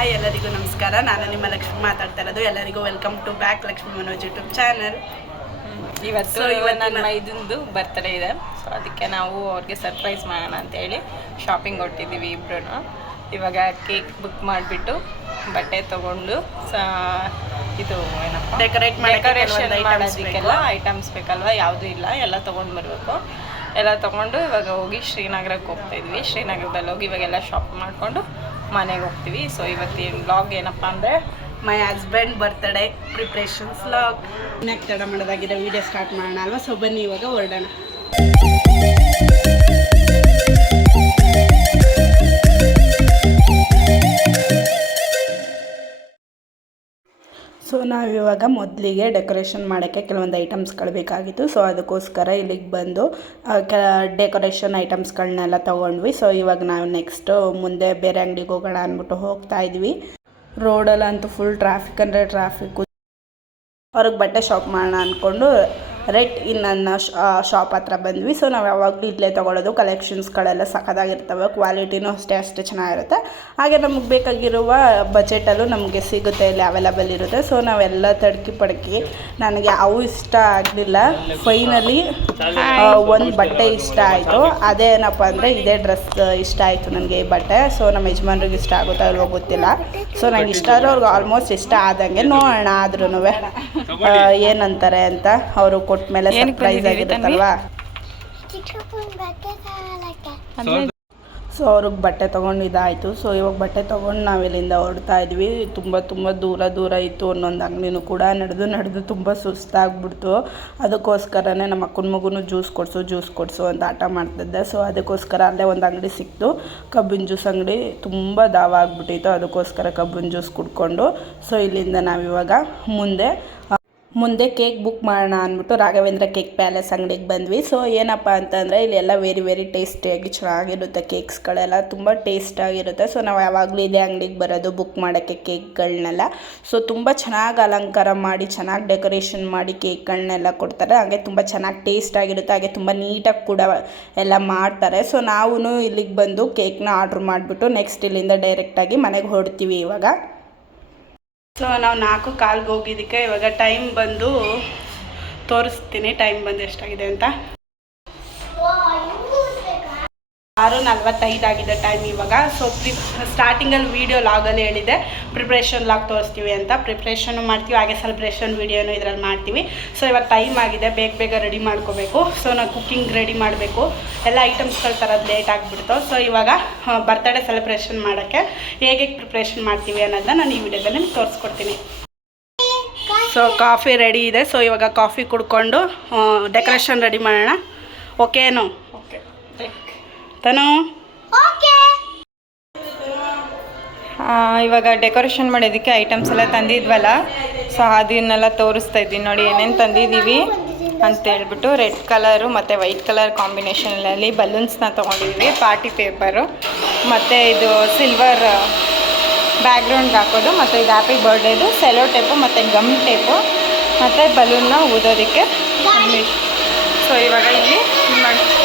Hi ಎಲ್ಲರಿಗೂ ನಮಸ್ಕಾರ. ನಾನು ನಿಮ್ಮ ಲಕ್ಷ್ಮಿ ಮಾತಾಡ್ತಾ ಇರೋದು. ಎಲ್ಲರಿಗೂ welcome to back Lakshmi Manoj YouTube channel. ಇವತ್ತು ನನ್ನ ಮೈದಂದು ಬರ್ತ್ಡೇ ಇದೆ, ಸೊ ಅದಕ್ಕೆ ನಾವು ಅವ್ರಿಗೆ ಸರ್ಪ್ರೈಸ್ ಮಾಡೋಣ ಅಂತೇಳಿ ಶಾಪಿಂಗ್ ಹೊಟ್ಟಿದ್ದೀವಿ ಇಬ್ಬರು. ಇವಾಗ ಕೇಕ್ ಬುಕ್ ಮಾಡಿಬಿಟ್ಟು ಬಟ್ಟೆ ತೊಗೊಂಡು ಇದು ಏನಪ್ಪ ಡೆಕೋರೇಷನ್ ಮಾಡೋದಕ್ಕೆಲ್ಲ ಐಟಮ್ಸ್ ಬೇಕಲ್ವ, ಯಾವುದೂ ಇಲ್ಲ, ಎಲ್ಲ ತೊಗೊಂಡು ಬರಬೇಕು. ಎಲ್ಲ ತೊಗೊಂಡು ಇವಾಗ ಹೋಗಿ ಶ್ರೀನಗರಕ್ಕೆ ಹೋಗ್ತಾಯಿದ್ವಿ. ಶ್ರೀನಗರದಲ್ಲಿ ಹೋಗಿ ಇವಾಗೆಲ್ಲ ಶಾಪ್ ಮಾಡಿಕೊಂಡು ಮನೆಗೆ ಹೋಗ್ತೀವಿ. ಸೊ ಇವತ್ತಿನ ವ್ಲಾಗ್ ಏನಪ್ಪ ಅಂದರೆ my husband birthday preparations vlog. ಇನ್ನಕ್ಕೆ ತಡ ಮಾಡೋದಾಗಿದೆ, ವೀಡಿಯೋ ಸ್ಟಾರ್ಟ್ ಮಾಡೋಣ ಅಲ್ವಾ? ಸೊ ಬನ್ನಿ ಇವಾಗ ಹೊರಡೋಣ. ಸೊ ನಾವಿವಾಗ ಮೊದಲಿಗೆ ಡೆಕೋರೇಷನ್ ಮಾಡೋಕ್ಕೆ ಕೆಲವೊಂದು ಐಟಮ್ಸ್ಗಳು ಬೇಕಾಗಿತ್ತು. ಸೊ ಅದಕ್ಕೋಸ್ಕರ ಇಲ್ಲಿಗೆ ಬಂದು ಡೆಕೋರೇಷನ್ ಐಟಮ್ಸ್ಗಳನ್ನೆಲ್ಲ ತೊಗೊಂಡ್ವಿ. ಸೊ ಇವಾಗ ನಾವು ನೆಕ್ಸ್ಟು ಮುಂದೆ ಬೇರೆ ಅಂಗಡಿಗೆ ಹೋಗೋಣ ಅಂದ್ಬಿಟ್ಟು ಹೋಗ್ತಾ ಇದ್ವಿ. ರೋಡಲ್ಲಂತೂ ಫುಲ್ ಟ್ರಾಫಿಕ್ ಅಂದರೆ ಟ್ರಾಫಿಕ್ಕು. ಅವ್ರಿಗೆ ಬಟ್ಟೆ ಶಾಪ್ ಮಾಡೋಣ ಅಂದ್ಕೊಂಡು ರೆಡ್ ಇನ್ ನನ್ನ ಶಾಪ್ ಹತ್ರ ಬಂದ್ವಿ. ಸೊ ನಾವು ಯಾವಾಗಲೂ ಇಲ್ಲೇ ತೊಗೊಳ್ಳೋದು. ಕಲೆಕ್ಷನ್ಸ್ಗಳೆಲ್ಲ ಸಖತ್ತಾಗಿರ್ತವೆ, ಕ್ವಾಲಿಟಿನೂ ಅಷ್ಟೇ ಚೆನ್ನಾಗಿರುತ್ತೆ. ಹಾಗೆ ನಮಗೆ ಬೇಕಾಗಿರುವ ಬಜೆಟಲ್ಲೂ ನಮಗೆ ಸಿಗುತ್ತೆ, ಇಲ್ಲಿ ಅವೈಲಬಲ್ ಇರುತ್ತೆ. ಸೊ ನಾವೆಲ್ಲ ತಡ್ಕಿ ಪಡ್ಕಿ ನನಗೆ ಅವು ಇಷ್ಟ ಆಗಲಿಲ್ಲ. ಫೈನಲಿ ಒಂದು ಬಟ್ಟೆ ಇಷ್ಟ ಆಯಿತು. ಅದೇನಪ್ಪ ಅಂದರೆ ಇದೇ ಡ್ರೆಸ್ ಇಷ್ಟ ಆಯಿತು ನನಗೆ, ಈ ಬಟ್ಟೆ. ಸೊ ನಮ್ಮ ಯಜಮಾನ್ರಿಗೆ ಇಷ್ಟ ಆಗುತ್ತಾ ಇಲ್ವೋ ಗೊತ್ತಿಲ್ಲ. ಸೊ ನಂಗೆ ಇಷ್ಟ ಆದರೂ ಅವ್ರಿಗೆ ಆಲ್ಮೋಸ್ಟ್ ಇಷ್ಟ ಆದಂಗೆ. ನೋಡೋಣ ಆದ್ರೂ ಏನಂತಾರೆ ಅಂತ. ಅವರು ಕೊಟ್ಟ ಮೇಲೆ ಸರ್ಪ್ರೈಸ್ ಆಗಿರುತ್ತಲ್ವಾ. ಸೊ ಅವ್ರಿಗೆ ಬಟ್ಟೆ ತೊಗೊಂಡು ಇದಾಯಿತು. ಸೊ ಇವಾಗ ಬಟ್ಟೆ ತೊಗೊಂಡು ನಾವಿಲ್ಲಿಂದ ಹೊರಡ್ತಾ ಇದ್ವಿ. ತುಂಬ ದೂರ ಇತ್ತು ಒಂದೊಂದು ಅಂಗಡಿನೂ ಕೂಡ. ನಡೆದು ತುಂಬ ಸುಸ್ತಾಗ್ಬಿಡ್ತು. ಅದಕ್ಕೋಸ್ಕರನೇ ನಮ್ಮ ಅಕ್ಕನ ಮಗುನು ಜ್ಯೂಸ್ ಕೊಡಿಸು ಅಂತ ಆಟ ಮಾಡ್ತಿದ್ದೆ. ಸೊ ಅದಕ್ಕೋಸ್ಕರ ಅಲ್ಲೇ ಒಂದು ಅಂಗಡಿ ಸಿಕ್ತು, ಕಬ್ಬಿನ ಜ್ಯೂಸ್ ಅಂಗಡಿ. ತುಂಬ ದಾವ ಆಗಿಬಿಟ್ಟಿತ್ತು, ಅದಕ್ಕೋಸ್ಕರ ಕಬ್ಬಿನ ಜ್ಯೂಸ್ ಕುಡ್ಕೊಂಡು ಸೊ ಇಲ್ಲಿಂದ ನಾವಿವಾಗ ಮುಂದೆ ಕೇಕ್ ಬುಕ್ ಮಾಡೋಣ ಅಂದ್ಬಿಟ್ಟು ರಾಘವೇಂದ್ರ ಕೇಕ್ ಪ್ಯಾಲೇಸ್ ಅಂಗಡಿಗೆ ಬಂದ್ವಿ. ಸೊ ಏನಪ್ಪ ಅಂತಂದರೆ ಇಲ್ಲೆಲ್ಲ ವೆರಿ ಟೇಸ್ಟಿಯಾಗಿ ಚೆನ್ನಾಗಿರುತ್ತೆ. ಕೇಕ್ಸ್ಗಳೆಲ್ಲ ತುಂಬ ಟೇಸ್ಟಾಗಿರುತ್ತೆ. ಸೊ ನಾವು ಯಾವಾಗಲೂ ಇದೇ ಅಂಗಡಿಗೆ ಬರೋದು ಬುಕ್ ಮಾಡೋಕ್ಕೆ ಕೇಕ್ಗಳನ್ನೆಲ್ಲ. ಸೊ ತುಂಬ ಚೆನ್ನಾಗಿ ಅಲಂಕಾರ ಮಾಡಿ, ಚೆನ್ನಾಗಿ ಡೆಕೋರೇಷನ್ ಮಾಡಿ ಕೇಕ್ಗಳನ್ನೆಲ್ಲ ಕೊಡ್ತಾರೆ. ಹಾಗೆ ತುಂಬ ಚೆನ್ನಾಗಿ ಟೇಸ್ಟಾಗಿರುತ್ತೆ. ಹಾಗೆ ತುಂಬ ನೀಟಾಗಿ ಕೂಡ ಎಲ್ಲ ಮಾಡ್ತಾರೆ. ಸೊ ನಾವು ಇಲ್ಲಿಗೆ ಬಂದು ಕೇಕ್ನ ಆರ್ಡ್ರ್ ಮಾಡಿಬಿಟ್ಟು ನೆಕ್ಸ್ಟ್ ಇಲ್ಲಿಂದ ಡೈರೆಕ್ಟಾಗಿ ಮನೆಗೆ ಹೊರಡ್ತೀವಿ ಇವಾಗ. ಸೊ ನಾವು 4:15 ಹೋಗಿದ್ದಕ್ಕೆ ಇವಾಗ ಟೈಮ್ ಬಂದು ತೋರಿಸ್ತೀನಿ, ಟೈಮ್ ಬಂದು ಎಷ್ಟಾಗಿದೆ ಅಂತ. 6:45 ಆಗಿದೆ ಟೈಮ್ ಇವಾಗ. ಸೊ ಸ್ಟಾರ್ಟಿಂಗಲ್ಲಿ ವೀಡಿಯೋ ಲಾಗಲ್ಲಿ ಹೇಳಿದೆ ಪ್ರಿಪ್ರೇಷನ್ ಲಾಗ್ ತೋರಿಸ್ತೀವಿ ಅಂತ. ಪ್ರಿಪ್ರೇಷನ್ನು ಮಾಡ್ತೀವಿ, ಹಾಗೆ ಸೆಲೆಬ್ರೇಷನ್ ವೀಡಿಯೋನು ಇದರಲ್ಲಿ ಮಾಡ್ತೀವಿ. ಸೊ ಇವಾಗ ಟೈಮ್ ಆಗಿದೆ, ಬೇಗ ರೆಡಿ ಮಾಡ್ಕೋಬೇಕು. ಸೊ ನಾವು ಕುಕ್ಕಿಂಗ್ ರೆಡಿ ಮಾಡಬೇಕು, ಎಲ್ಲ ಐಟಮ್ಸ್ಗಳು ತರೋದು ಲೇಟ್ ಆಗಿಬಿಡ್ತು. ಸೊ ಇವಾಗ ಬರ್ತ್ಡೇ ಸೆಲೆಬ್ರೇಷನ್ ಮಾಡೋಕ್ಕೆ ಹೇಗೆ ಪ್ರಿಪ್ರೇಷನ್ ಮಾಡ್ತೀವಿ ಅನ್ನೋದನ್ನ ನಾನು ಈ ವಿಡಿಯೋದಲ್ಲಿ ನಿಮ್ಗೆ ತೋರಿಸ್ಕೊಡ್ತೀನಿ. ಸೊ ಕಾಫಿ ರೆಡಿ ಇದೆ. ಸೊ ಇವಾಗ ಕಾಫಿ ಕುಡ್ಕೊಂಡು ಡೆಕೋರೇಷನ್ ರೆಡಿ ಮಾಡೋಣ. ಓಕೆನೋ? ಓಕೆ ತನು. ಇವಾಗ ಡೆಕೋರೇಷನ್ ಮಾಡೋದಕ್ಕೆ ಐಟಮ್ಸ್ ಎಲ್ಲ ತಂದಿದ್ವಲ್ಲ, ಸೊ ಅದನ್ನೆಲ್ಲ ತೋರಿಸ್ತಾ ಇದ್ದೀನಿ ನೋಡಿ ಏನೇನು ತಂದಿದ್ದೀವಿ ಅಂತ ಹೇಳ್ಬಿಟ್ಟು. ರೆಡ್ ಕಲರು ಮತ್ತು ವೈಟ್ ಕಲರ್ ಕಾಂಬಿನೇಷನಲ್ಲಿ ಬಲೂನ್ಸ್ನ ತೊಗೊಂಡಿದ್ದೀವಿ, ಪಾರ್ಟಿ ಪೇಪರು, ಮತ್ತು ಇದು ಸಿಲ್ವರ್ ಬ್ಯಾಕ್ಗ್ರೌಂಡ್ಗೆ ಹಾಕೋದು, ಮತ್ತು ಇದು ಹ್ಯಾಪಿ ಬರ್ಡೇದು ಸೆಲೋ ಟೇಪು ಮತ್ತು ಗಮ್ ಟೇಪು, ಮತ್ತು ಬಲೂನ್ನ ಊದೋದಕ್ಕೆ. ಸೊ ಇವಾಗ ಇಲ್ಲಿ ಮಾಡಬೇಕು.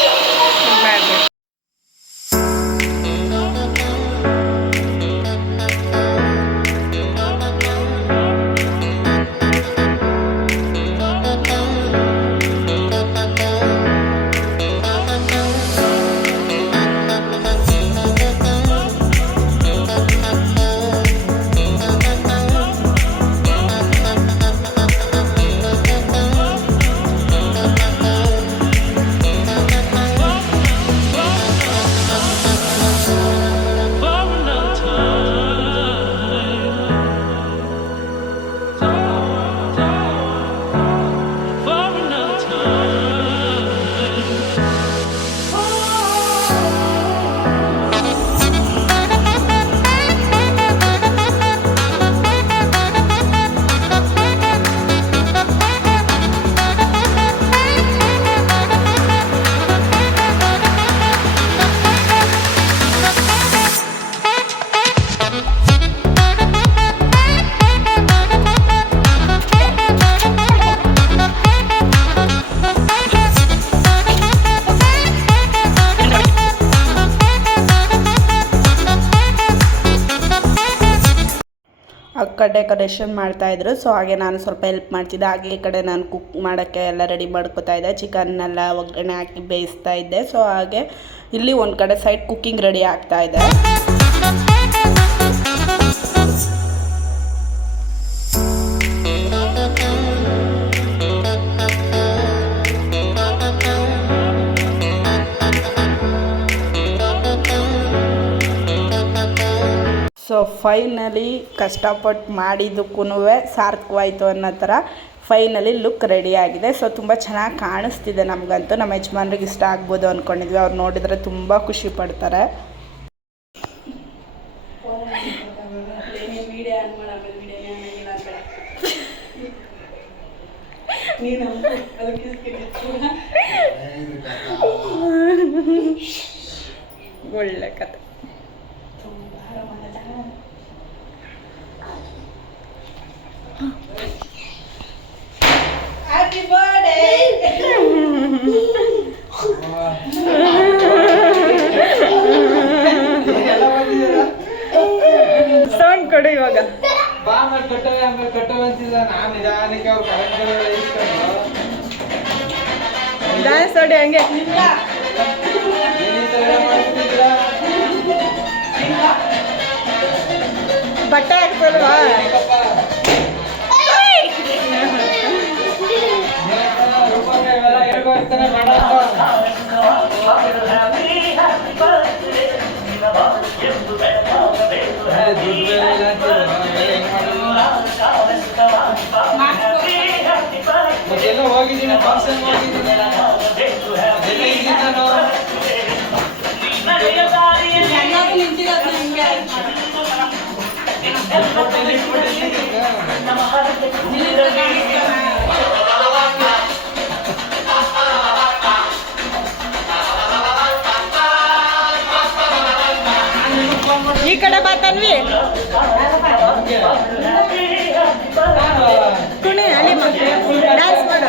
ಡೆಕೋರೇಷನ್ ಮಾಡ್ತಾಯಿದ್ರು. ಸೊ ಹಾಗೆ ನಾನು ಸ್ವಲ್ಪ ಹೆಲ್ಪ್ ಮಾಡ್ತಿದ್ದೆ. ಹಾಗೆ ಈ ಕಡೆ ನಾನು ಕುಕ್ ಮಾಡೋಕ್ಕೆ ಎಲ್ಲ ರೆಡಿ ಮಾಡ್ಕೋತಾ ಇದ್ದೆ. ಚಿಕನ್ನೆಲ್ಲ ಒಗ್ಗರಣೆ ಹಾಕಿ ಬೇಯಿಸ್ತಾ ಇದ್ದೆ. ಸೊ ಹಾಗೆ ಇಲ್ಲಿ ಒಂದು ಕಡೆ ಸೈಡ್ ಕುಕ್ಕಿಂಗ್ ರೆಡಿ ಆಗ್ತಾ ಇದೆ. ಸೊ ಫೈನಲಿ ಕಷ್ಟಪಟ್ಟು ಮಾಡಿದ್ದಕ್ಕೂ ಸಾರ್ಥಕವಾಯಿತು ಅನ್ನೋ ಥರ ಫೈನಲಿ ಲುಕ್ ರೆಡಿ ಆಗಿದೆ. ಸೊ ತುಂಬ ಚೆನ್ನಾಗಿ ಕಾಣಿಸ್ತಿದೆ. ನಮಗಂತೂ ನಮ್ಮ ಯಜಮಾನ್ರಿಗೆ ಇಷ್ಟ ಆಗ್ಬೋದು ಅಂದ್ಕೊಂಡಿದ್ವಿ. ಅವ್ರು ನೋಡಿದರೆ ತುಂಬ ಖುಷಿ ಪಡ್ತಾರೆ. ಒಳ್ಳೆ ಕತೆ. Happy birthday! ಸೌಂಡ್ ಕೊಡು ಇವಾಗ. ಡ್ಯಾನ್ಸ್ ನೋಡಿ ಹಂಗೆ. ಬಟ್ಟೆ ಹಾಕ್ತಲ್ವಾ? ಹೋಗಿದ್ದೀನಿ ಫಂಕ್ಷನ್ ಹೋಗಿದ್ದೀನಿ. ಈ ಕಡೆ ಬಾ ತನ್ವಿ. ಕುಣಿ ಅಲ್ಲಿ ಡ್ಯಾನ್ಸ್ ಮಾಡು.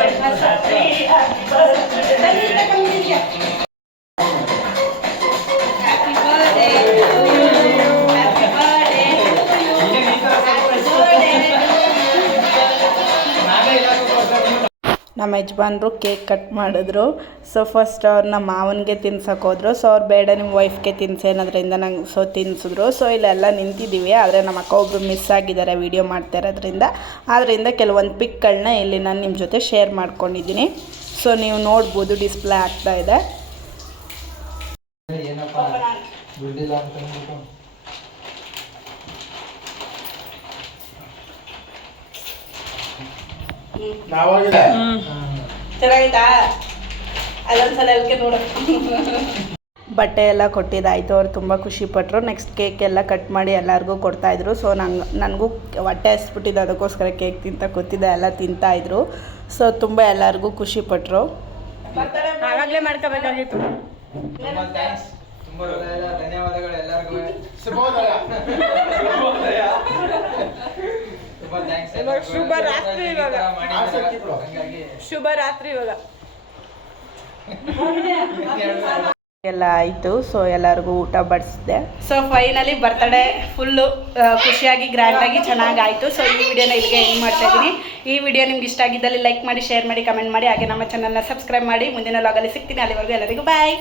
ನಮ್ಮ ಯಜಮಾನ್ರು ಕೇಕ್ ಕಟ್ ಮಾಡಿದ್ರು. ಸೊ ಫಸ್ಟ್ ಅವ್ರನ್ನ ಮಾವನಿಗೆ ತಿನ್ಸಕ್ಕೆ ಹೋದ್ರು. ಸೊ ಅವ್ರು ಬೇಡ ನಿಮ್ಮ ವೈಫ್ಗೆ ತಿನ್ಸಿ ಅನ್ನೋದ್ರಿಂದ ನಂಗೆ ತಿನ್ಸಿದ್ರು. ಸೊ ಇಲ್ಲೆಲ್ಲ ನಿಂತಿದ್ದೀವಿ. ಆದರೆ ನಮ್ಮ ಅಕ್ಕ ಒಬ್ಬರು ಮಿಸ್ ಆಗಿದ್ದಾರೆ ವೀಡಿಯೋ ಮಾಡ್ತಾ ಇರೋದ್ರಿಂದ. ಆದ್ದರಿಂದ ಕೆಲವೊಂದು ಪಿಕ್ಗಳನ್ನ ಇಲ್ಲಿ ನಾನು ನಿಮ್ಮ ಜೊತೆ ಶೇರ್ ಮಾಡ್ಕೊಂಡಿದ್ದೀನಿ. ಸೊ ನೀವು ನೋಡ್ಬೋದು, ಡಿಸ್ಪ್ಲೇ ಆಗ್ತಾ ಇದೆ. ಚೆನ್ನಾಗಿತ್ತಾ? ಅದೊಂದ್ಸಲ ಅದಕ್ಕೆ ನೋಡು. ಬಟ್ಟೆ ಎಲ್ಲ ಕೊಟ್ಟಿದ್ದಾಯಿತು. ಅವ್ರು ತುಂಬ ಖುಷಿಪಟ್ಟರು. ನೆಕ್ಸ್ಟ್ ಕೇಕ್ ಎಲ್ಲ ಕಟ್ ಮಾಡಿ ಎಲ್ಲರಿಗೂ ಕೊಡ್ತಾಯಿದ್ರು. ಸೊ ನನಗೂ ಹೊಟ್ಟೆ ಹಸ್ಬಿಟ್ಟಿದ್ದು, ಅದಕ್ಕೋಸ್ಕರ ಕೇಕ್ ತಿಂತ ಕೂತಿದ್ದೆ. ಎಲ್ಲ ತಿಂತಾಯಿದ್ರು. ಸೊ ತುಂಬ ಎಲ್ಲರಿಗೂ ಖುಷಿಪಟ್ಟರು. ಆವಾಗಲೇ ಮಾಡ್ಕೋಬೇಕಾಗಿತ್ತು. ಧನ್ಯವಾದಗಳು ಎಲ್ಲರಿಗೂ. ಶುಭ ರಾತ್ರಿ ಇವಾಗ. ಶುಭ ರಾತ್ರಿ ಇವಾಗ ಎಲ್ಲ ಆಯಿತು. ಸೊ ಎಲ್ಲರಿಗೂ ಊಟ ಬಡಿಸಿದೆ. ಸೊ ಫೈನಲಿ ಬರ್ತಡೇ ಫುಲ್ಲು ಖುಷಿಯಾಗಿ ಗ್ರ್ಯಾಂಡಾಗಿ ಚೆನ್ನಾಗಾಯಿತು. ಸೊ ಈ ವಿಡಿಯೋನ ಇಲ್ಲಿಗೆ ಎಂಡ್ ಮಾಡ್ತಾ ಇದ್ದೀನಿ. ಈ ವಿಡಿಯೋ ನಿಮ್ಗೆ ಇಷ್ಟ ಆಗಿದ್ದಲ್ಲಿ ಲೈಕ್ ಮಾಡಿ, ಶೇರ್ ಮಾಡಿ, ಕಮೆಂಟ್ ಮಾಡಿ. ಹಾಗೆ ನಮ್ಮ ಚಾನಲ್ನ ಸಬ್ಸ್ಕ್ರೈಬ್ ಮಾಡಿ. ಮುಂದಿನ ಲಾಗಲ್ಲಿ ಸಿಗ್ತೀನಿ. ಅಲ್ಲಿವರೆಗೂ ಎಲ್ಲರಿಗೂ ಬಾಯ್.